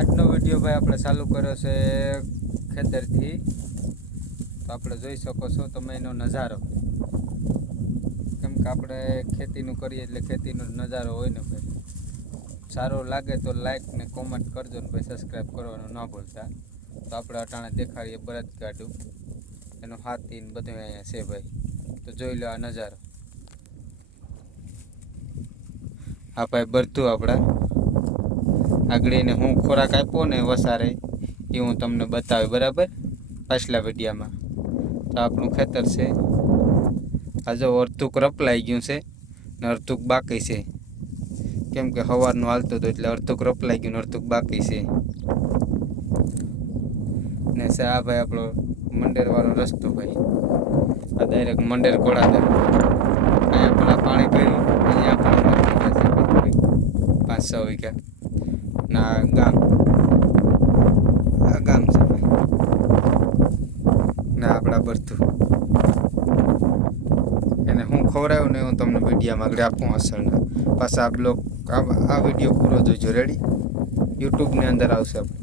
આજનો વિડીયો ભાઈ આપણે ચાલુ કર્યો છે ખેતરથી. તો આપણે જોઈ શકો છો તમે એનો નજારો, કેમ કે આપણે ખેતીનું કરીએ એટલે ખેતીનો નજારો હોય ને ભાઈ. સારો લાગે તો લાઈક ને કોમેન્ટ કરજો ને ભાઈ સબસ્ક્રાઈબ કરવાનું ના ભૂલતા. તો આપણે અટાણે દેખાડીએ બળદ ગાડું, એનો હાથી ને બધું અહીંયા છે ભાઈ. તો જોઈ લો આ નજારો. આ ભાઈ બરતું આપણા આગળ એને હું ખોરાક આપ્યો ને વસારે એ હું તમને બતાવ્યું બરાબર પાછલા વિડીયામાં. તો આપણું ખેતર છે. આ જો અડધુંક રપલાઈ ગયું છે ને અડધુંક બાકી છે, કેમ કે સવારનું હાલતું હતું એટલે અડધુંક રપલાઈ ગયું ને અડધુંક બાકી છે. ને છે આ ભાઈ આપણો મંડેરવાળો રસ્તો ભાઈ. આ ડાયરેક્ટ મંડેર કોળાદર. અહીંયા પણ આ પાણી ભર્યું, અહીંયા પણ 5-6 વીઘા ના ગામ. આ ગામ છે ભાઈ ને આપણા બરતું. એને હું ખવડાવ્યું ને હું તમને વિડીયામાં આગળ આપું અસલના. પાછા આ બ્લોગ આ વિડીયો પૂરો જોઈજો. રેડી? યુટ્યુબની અંદર આવશે આપણે.